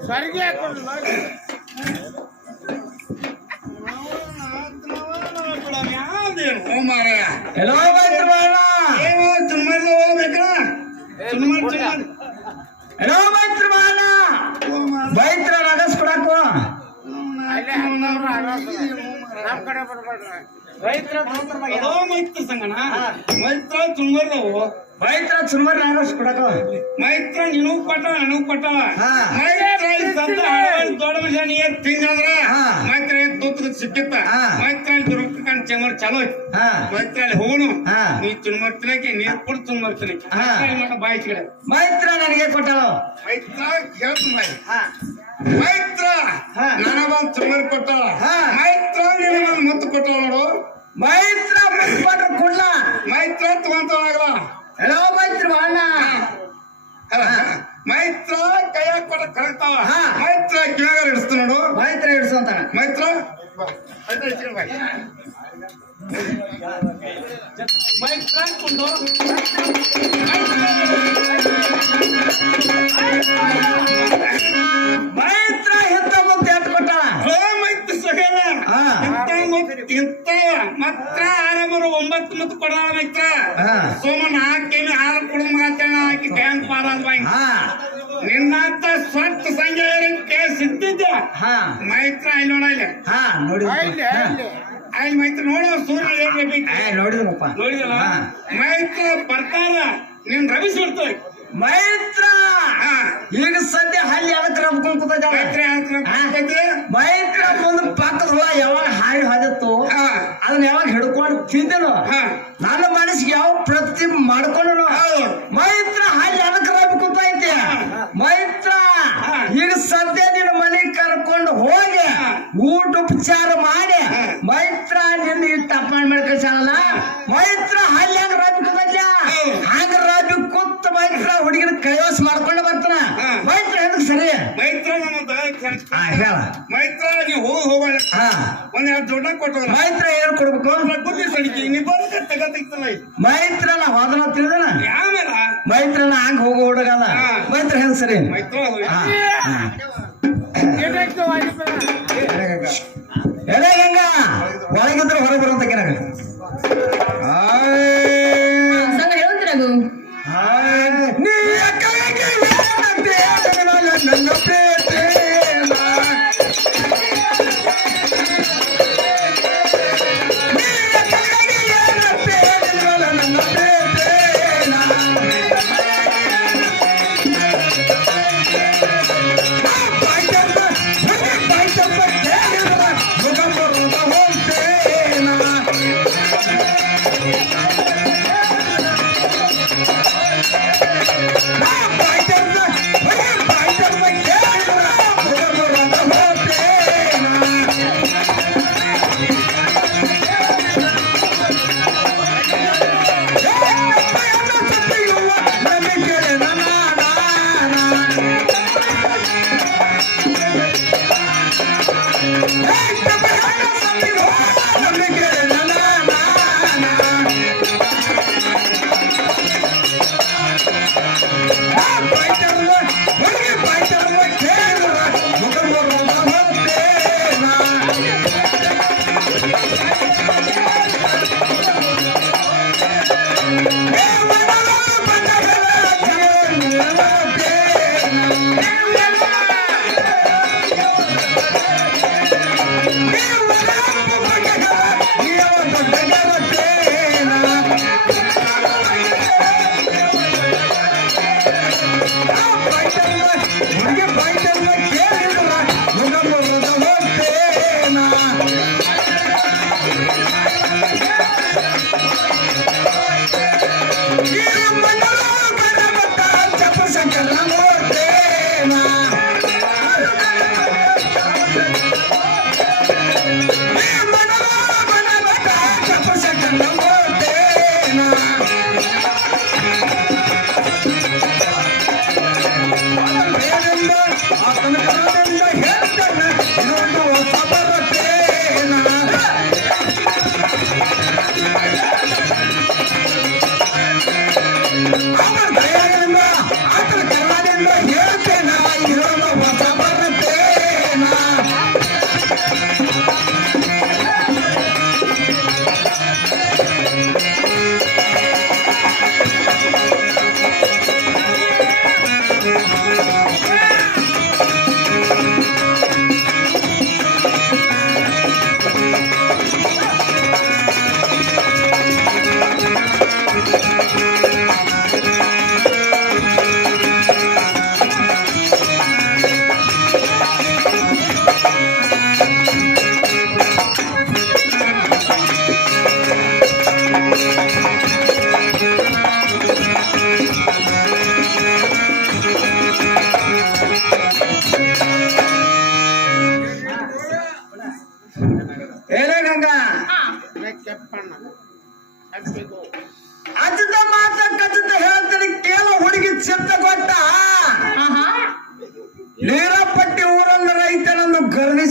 ಸ್ವರ್ಗೆ ಹಾಕೊಂಡು ಎಲ್ಲೋ ಮೈತ್ರ ಬಾಳ ಎಲ್ಲೋ ಮೈತ್ರ ಬಾಳ ಮೈತ್ರ ನಗಸ್ಕೊಡಕು ನಮ್ಮ ಕಡೆ ಬರ್ಬೇಡ್ರ ರೈತರ ಮೈತ್ರ ಸಂಗಣ ಮೈತ್ರ ಚುಂಬರ್ದವು ಮೈತ್ರ ಸುಮಾರು ನಗಸ್ಕೊಡಕು ಮೈತ್ರ ನಿನಗೂ ಕೊಟ್ಟವ ನನಗೂ ಕೊಟ್ಟವ ಮೈತ್ರ ದೊಡ್ಡ ಮನುಷ್ಯ ನೀ ತಿಂದ್ರ ಮೈತ್ರ ತೂತ್ರ ಸಿಕ್ಕಿತ್ತ ಮೈತ್ರ ರೊಕ್ಕ ಕಂಡು ಚಮರ್ ಚಲೋ ಮೈತ್ರ ಅಲ್ಲಿ ಹೋಗೋಣ ನೀ ಚುನ್ಮರ್ತಿನಕ್ಕೆ ನೀರ್ ಕೊಟ್ಟು ಚುನ್ಮರ್ತಿನಕ್ಕೆ ಬಾಯಿ ಕಡೆ ಮೈತ್ರ ನನಗೆ ಕೊಟ್ಟಳು ಮೈತ್ರ ಹೇಳ್ತ ಮೈತ್ರ ನನಗೊಂದು ಚುಮ್ಮರ್ ಕೊಟ್ಟಳ ಮೈತ್ರ ನಿನಗೊಂದು ಮುತ್ತು ಕೊಟ್ಟಳ ನೋಡು ಮೈತ್ರ ಕೊಟ್ರ ಕೊಡ್ಲ ಮೈತ್ರ ತಗೊಂತವಾಗಲ್ಲ ಎಲ್ಲೋ ಮೈತ್ರ ಬಾಳ ಮೈತ್ರ ಕೈಯಾಗ ಕೊಟ್ಟ ಕರೆಕ್ತಾವ ಮೈತ್ರ ಕಿವಾಗ ಹಿಡಿಸ್ತು ನೋಡು ಮೈತ್ರ ಹಿಡ್ಸು ಅಂತಾನ ಮೈತ್ರ ಮೈತ್ರ ಕೊಂಡು ಮೈತ್ರ ಎಂತ ಮುತ್ತೆ ಅಂತ ಕೊಟ್ಟಳ ಮೈತ್ರ ಸಗಲ ಇಂತ ಮತ್ರ ಆರಮರು 9 ಮುತ್ತು ಕೊಡೋಣ ಮೈತ್ರ ಸೋಮ 4 ಹಾಲು ಕೊಡ ಮಾತಾಡ ಆಕಿ ಟ್ಯಾಂಕ್ ಪಾರಾದ ಬಾಯಿ ನಿನ್ನಂತ ಸ್ವರ್ಥ ಸಂಖ್ಯೆ ಸಿದ್ಧಿದ್ದ ಮೈತ್ರ ಇಲ್ಲಿ ನೋಡ ಇಲ್ಲಿ ಅಲ್ಲಿ ಮೈತ್ರ ನೋಡೋ ಸೂರ್ಯ ಏನ್ ನೋಡಿದ್ರಪ್ಪ ನೋಡಿದಲ್ಲ ಮೈತ್ರ ಬರ್ತಾರ ನೀನ್ ರವಿಸ್ಬಿಡ್ತವೆ ಮೈತ್ರ ಈಗ ಸದ್ಯ ಹಲ್ಲಿ ಅದಕ್ಕೆ ರಬ್ಕೊಂಡ್ ಕೂತೈತೆ ಮೈತ್ರ ಮುಂದ್ ಪಕ್ಕದ ಹುಳ ಯಾವಾಗ ಹಾಳಿ ಹಾದಿತ್ತು ಅದನ್ನ ಯಾವಾಗ ಹಿಡ್ಕೊಂಡು ತಿಂದನು ನನ್ನ ಮನಸ್ಸಿಗೆ ಯಾವ ಪ್ರತಿ ಮಾಡ್ಕೊಂಡು ಮೈತ್ರ ಹಲ್ಲಿ ಅದಕ್ಕೆ ರಬ್ ಕೂತೈತಿ ಮೈತ್ರ ಈಗ ಸದ್ಯ ನಿನ್ನ ಮನೆಗೆ ಕರ್ಕೊಂಡು ಹೋಗಿ ಊಟ ಉಪಚಾರ ಮಾಡಿ ಮೈತ್ರ ನಿನ್ನ ಇಷ್ಟ ಅಪ್ಪ ಮಾಡಿ ಕಳ್ಸಲ್ಲ ಮೈತ್ರ ಹಲ್ಲಿ ಹಂಗ ರಬ್ ಕೂತೈತ್ಲ ಹಂಗ ರಬ್ ಕೂತ್ ಮೈತ್ರ ಹುಡುಗಿನ ಕೈವಾಸ ಮಾಡ್ಕೊಂಡು ಬರ್ತಾನ ಮೈತ್ರ ಎದಕ್ ಸರಿ ಮೈತ್ರ ಹೇಳ ಮೈತ್ರ ನೀವು ಹೋಗೋಣ ಒಂದ್ ದೊಡ್ಡ ಕೊಟ್ಟು ಮೈತ್ರ ಏನ್ ಕೊಡ್ಬೇಕು ಬುದ್ಧಿ ಸಡಿಕೆ ನೀ ಬಂದ ತೆಗತ್ತಲ್ಲ ಮೈತ್ರ ನಾ ಹೋದನ ತಿಳಿದನ ಆಮೇಲೆ ಮೈತ್ರ ನಾ ಹಂಗ ಹೋಗೋ ಹುಡುಗಲ್ಲ ಮೈತ್ರ ಹೆಂಗ್ ಸರಿ ಮೈತ್ರ ಎಡೆ ಹೆಂಗ ಒಳಗಿದ್ರೆ ಹೊರಗೆ ಬರುವಂತ ಕೆನಾಗ ನೀ ನನ್ನ ಪ್ರೀತಿ ಹೇಳ್ತೇನೆ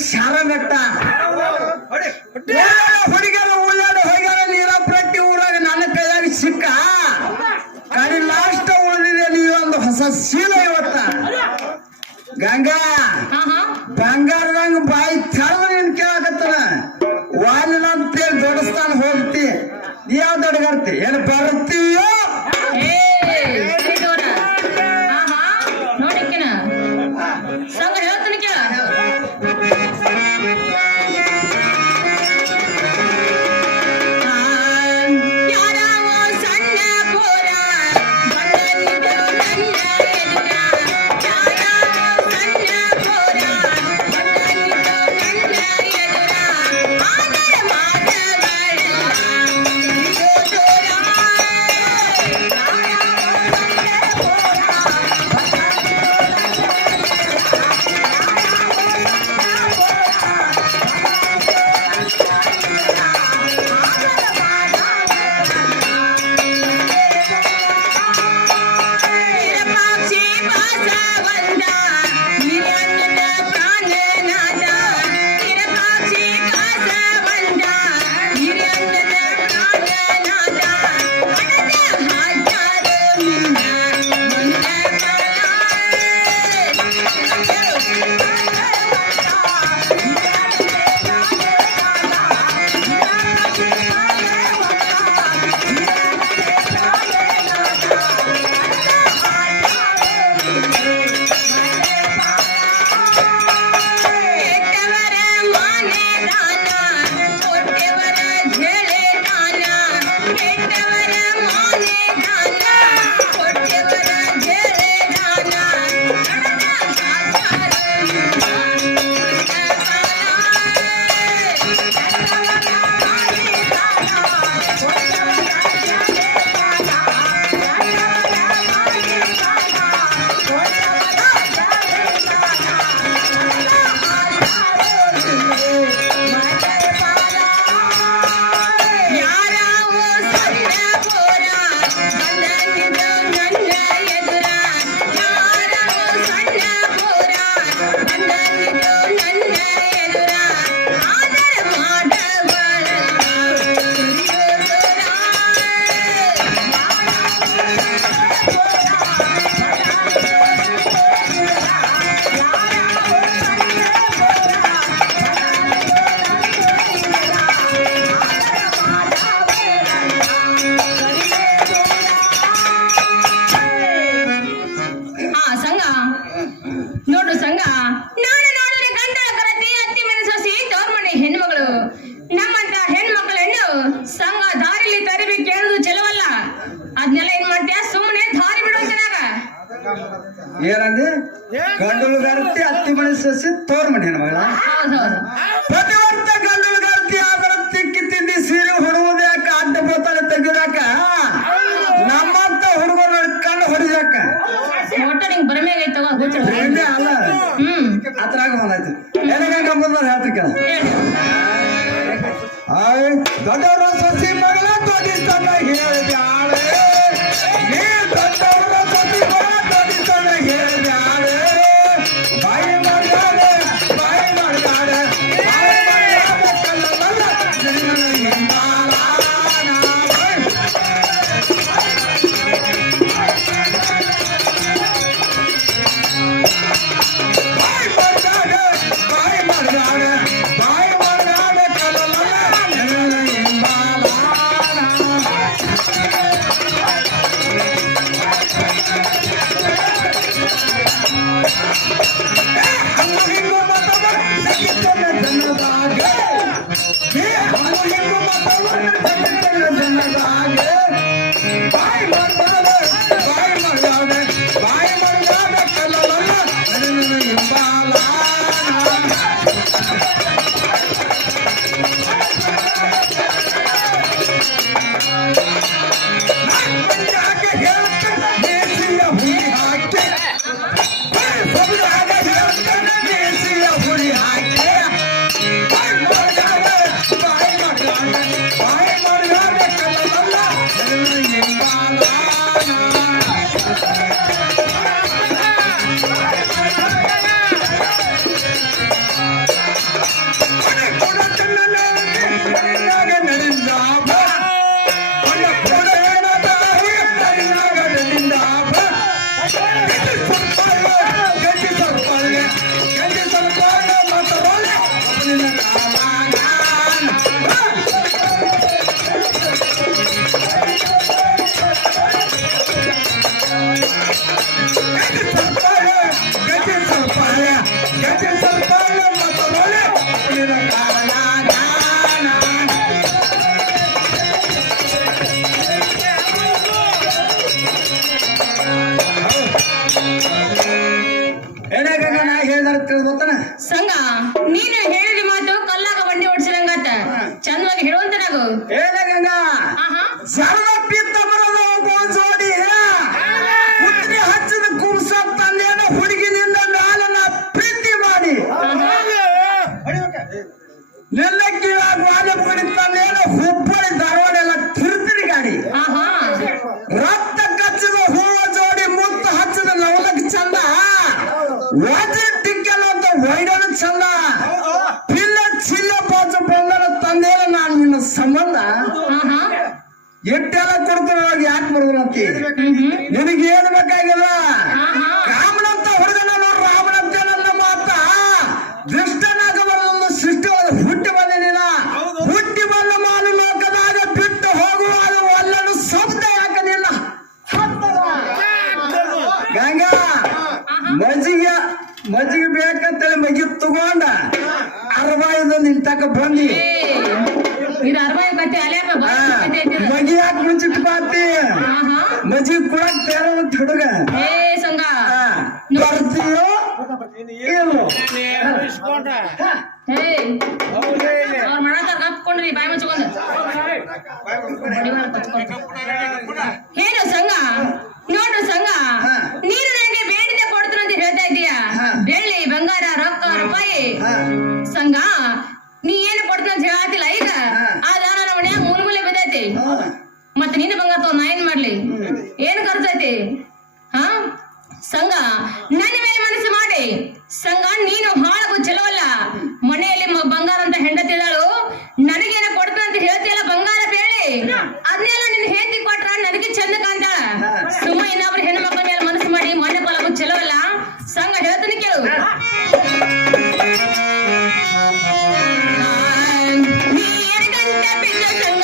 ಶಾರ ಬೆಟ್ಟ ಹುಡುಗರ ಉಳ್ಳಾಡ ಹೋಗ್ಯಾರ ನೀರ ಪ್ರತಿ ಊರಾಗ ನನ್ನ ಕೈಯಾಗ ಸಿಕ್ಕ ಕಡಿ ಲಾಸ್ಟ್ ಉಳಿದಿದೆ ನೀವೊಂದು ಹೊಸ ಶೀಲ ಇವತ್ತ ಗಂಗಾ ಬಂಗಾರದಂಗ ಬಾಯಿ ತೆರೆದ ನಿನ್ ಕೇಳಕತ್ತನ ವಾಲಿನ ಅಂತೇಳಿ ದೊಡ್ಡ ಸ್ಥಾನ ಹೋಗ್ತಿ ನೀ ಯಾವ ದೊಡ್ಡಗಾರ್ತಿ ಏನು ಬರ್ತೀಯೋ ಸಂಗ ಹೇಳ್ತೀನಿ ಕೇಳ ಏನಂದಿ ಗಂಡುಗಾರತಿ ಅತ್ತಿ ಮನೆ ಸಸಿ ತೋರ್ ಮನೆ ಹೆಣ್ಮಗಳ ಪ್ರತಿವರ್ತ ಗಂಡುಗಾರತಿ ಆದರ ತಿಕ್ಕಿ ತಿಂದಿ ಸೀರೆ ಹೊಡುವುದ ಯಾಕ ಅಡ್ಡ ಬೋತಾನೆ ತೆಗಿದಾಕ ನಮ್ಮಂತ ಹುಡುಗರು ಕಂಡು ಹೊಡಿದಾಕ ಅಲ್ಲ ಅದ್ರಾಗ ಬಂದಾಯ್ತು ಏನಾಗ ಬಂದ ಹೇಳ್ತಿಕ ದೊಡ್ಡವರ ಸಸಿ ಮಗಳ ತೊಡಿತಾನ ಹೇಳಿದಾಳೆ ನೀ ದೊಡ್ಡವರ ಸಸಿ ಮಗಳ ತೊಡಿತಾನ ಹೇಳಿದಾಳೆ ಬಾಯಿ ಮಾಡ್ಯಾಳೆ ಬಾಯಿ ಮಾಡ್ಯಾಳೆ ಬಾಯಿ ಮಾಡ್ಯಾಳೆ ಕಲ್ಲಲ್ಲ ಹೇಳಿದಾರ ತಿಳಿದ್ ಗೊತ್ತಾನ ಸಂಘ ನೀನು ಹೇಳಿದ ಮಾತು ಕಲ್ಲಾಗ ಬಂಡಿ ಓಡಿಸಿದಂಗಾತ ಚಂದವಾಗಿ ಹೇಳುವಂತ ನಾವು ಏನ ಗಂಗಾ ಆಹಾ ಶರಣ ಪಿತ್ತ ಬರೋದು ಜೋಡಿ ಪುತ್ರಿ ಹಚ್ಚಿದ ಕುಂಸ ತಂದೇನ ಹುಡುಗಿನಿಂದ ಮ್ಯಾಲನ ಪ್ರೀತಿ ಮಾಡಿ ನೆಲ್ಲ ಕೀಳಾಗ ವಾದ ಮುಗಡಿ ತಂದೇನ ಹುಬ್ಬಳ್ಳಿ ಧಾರವಾಡ ಎಲ್ಲ ತಿರುತಿರಿ ಗಾಡಿ ಆಹಾ ರಕ್ತ ಕಚ್ಚಿದ ಹೂವ ಜೋಡಿ ಮುತ್ತು ಹಚ್ಚಿದ ಲವಲಕ್ ಚಂದ ವಜ್ರ ಟಿಕ್ಕಲ್ ಅಂತ ವೈಡನ ಚಂದ ಪಿಲ್ಲ ಚಿಲ್ಲ ಬಾಜು ಬಂದನ ತಂದೇನ ನಾನು ನಿನ್ನ ಸಂಬಂಧ ಆಹಾ ಎಟ್ಟೆಲ್ಲ ಕೊಡ್ತಾರ ಯಾಕೆ ಬರೋದಿಲ್ಲ ಅಂತ ನಿನಗೆ ಏನು ಬೇಕಾಗಿಲ್ಲ ರಾಮನಂತ ಹುಡುಗನ ನೋಡ್ರ ರಾಮನಂತ ನನ್ನ ಮಾತ ದುಷ್ಟನಾಗಬಾರದು ಸೃಷ್ಟಿವಾದ ಹುಟ್ಟಿ ಬಂದಿನ ಹುಟ್ಟಿ ಬಂದ ಮಾನು ಲೋಕದಾಗ ಬಿಟ್ಟು ಹೋಗುವಾಗ ಒಲ್ಲನು ಶಬ್ದ ಯಾಕದಿಲ್ಲ ಗಂಗಾ ಮಜ್ಜಿಗೆ ಬೇಕಂತೇಳಿ ಮಗಿ ತಗೊಂಡ ಅರವಾಯದೊಂದು ಇಂತಕ ಬಂದಿ ಇದು ಅರ್ವಾಯ ಕತೆ ಅಲ್ಯಾಕ ಕತೆ ಐತಿ ಮಗಿ ಯಾಕೆ ಮುಂಚಿಟ್ಟು ಬಾತಿ ಆಹಾ ಮಜ್ಜಿಗೆ ಕುಡಕ್ ತೇರ ಹುಡುಗ ಏ ಸಂಘ ಬರ್ತೀಯೋ ಇಲ್ಲೋ ಇಸ್ಕೊಂಡ ಹೇ ಅವ್ರ ಮಾಡತಾರ ಕಪ್ಕೊಂಡ್ರಿ ಬಾಯಿ ಮುಚ್ಕೊಂಡ ಹೇಳು ಸಂಘ ನೋಡು ಸಂಘ ನೀನು ನನಗೆ ಬೇಡಿದೆ ಕೊಡ್ತೀನಿ ಅಂತ ಹೇಳ್ತಾ ಇದ್ದೀಯಾ ಬೆಳ್ಳಿ ಬಂಗಾರ ರೊಕ್ಕ ರೂಪಾಯಿ ಸಂಘ ನೀ ಏನು ಕೊಡ್ತೀನಿ ಅಂತ ಹೇಳತ್ತಿಲ್ಲ ಈಗ ಆದ ನನ್ನ ಮನ್ಯಾಗ ಮೂಲೆ ಬಿದ್ದೈತಿ ಮತ್ತೆ ನಿನ್ನ ಬಂಗಾರ ತಗೊಂಡ್ ನಾ ಏನ್ ಮಾಡ್ಲಿ ಏನ್ ಖರ್ಚೈತಿ ಹಾ ಸಂಘ ನನ್ನ ಮೇಲೆ ಮನಸ್ಸು ಮಾಡಿ ಸಂಘ ನೀನು ಹಾಳಗು ಚಲೋಲ್ಲ ಮನೆಯಲ್ಲಿ ಬಂಗಾರ ಅಂತ ಹೆಂಡತಿದಾಳು ನನಗೇನ ಕೊಡ್ತ ಅಂತ ಹೇಳ್ತಿಯಲ್ಲ ಬಂಗಾರ ಬೇಳೆ ಅದನ್ನೆಲ್ಲ ನಿನ್ ಹೆಂಡತಿ ಕೊಟ್ರ ನನಗೆ ಚಂದ ಕಾಣ್ತಾಳ ಸುಮ್ಮ ಇನ್ನೊಬ್ರು ಹೆಣ್ಣು ಮಕ್ಕಳ ಮೇಲೆ ಮನಸ್ಸು ಮಾಡಿ ಮನೆ ಪಲಗು ಚಲೋಲ್ಲ ಸಂಘ ಹೇಳ್ತೀನಿ ಕೇಳು ನೀ ಎಡಗಂಟ ಬಿದ್ದ ಸಂಘ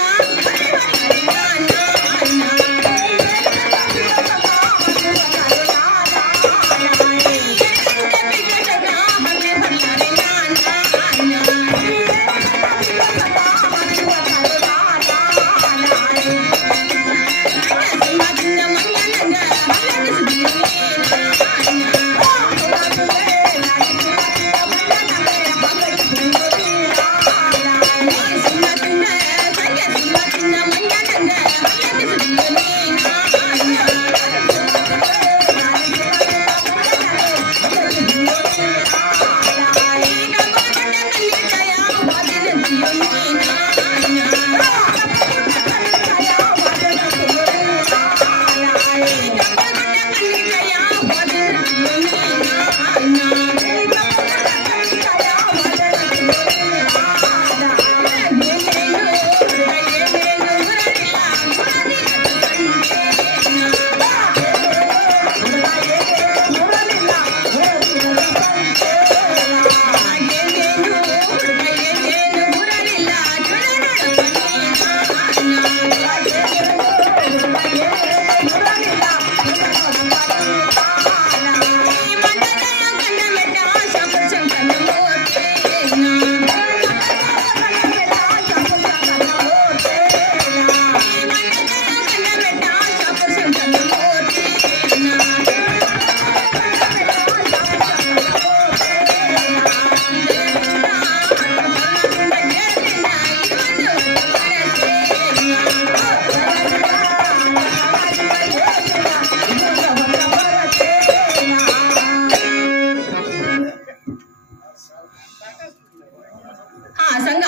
ಸಂಘ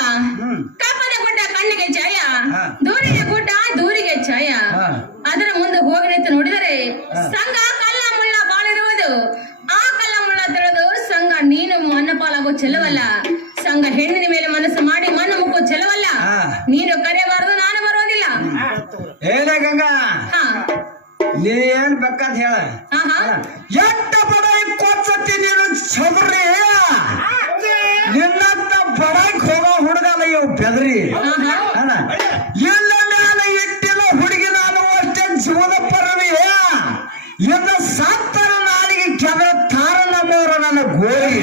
ಕಪ್ಪದ ಗುಡ್ಡ ಕಣ್ಣಿಗೆ ಛಾಯ ದೂರಿನ ಗುಡ್ಡ ದೂರಿಗೆ ಛಾಯ ಅದರ ಮುಂದೆ ಹೋಗಿ ನಿಂತು ನೋಡಿದರೆ ಸಂಘ ಕಲ್ಲ ಮುಳ್ಳ ಬಾಳಿರುವುದು ಆ ಕಲ್ಲ ಮುಳ್ಳ ತಿಳಿದು ಸಂಘ ನೀನು ಮನ್ನ ಪಾಲಾಗೋ ಚೆಲುವಲ್ಲ ಸಂಘ ಹೆಣ್ಣಿನ ಮೇಲೆ ಮನಸ್ಸು ಮಾಡಿ ಮಣ್ಣು ಮುಕ್ಕೋ ಚೆಲುವಲ್ಲ ನೀನು ಕರೆಯಬಾರದು ನಾನು ಬರೋದಿಲ್ಲ ಏನ ಗಂಗಾ ನೀ ಏನ್ ಬೇಕಂತ ಹೇಳ ಎಟ್ಟ ಬಡಾಯಿ ಕೊಚ್ಚತಿ ನೀನು ಚೌದ್ರಿ ನಿನ್ನಂತ ಬಡಾಯಿಗೆ ಹೋಗೋ ಹುಡುಗಲ್ಲ ಇವು ಬೆದರಿ ಎಲ್ಲ ಮ್ಯಾಲ ಇಟ್ಟಿನ ಹುಡುಗಿ ನಾನು ಅಷ್ಟೇ ಜೀವದ ಪರವಿ ಇಂದ ಸತ್ತರ ನಾಲಿಗೆ ಕೆದ ತಾರ ನಮ್ಮವರು ನನ್ನ ಗೋರಿ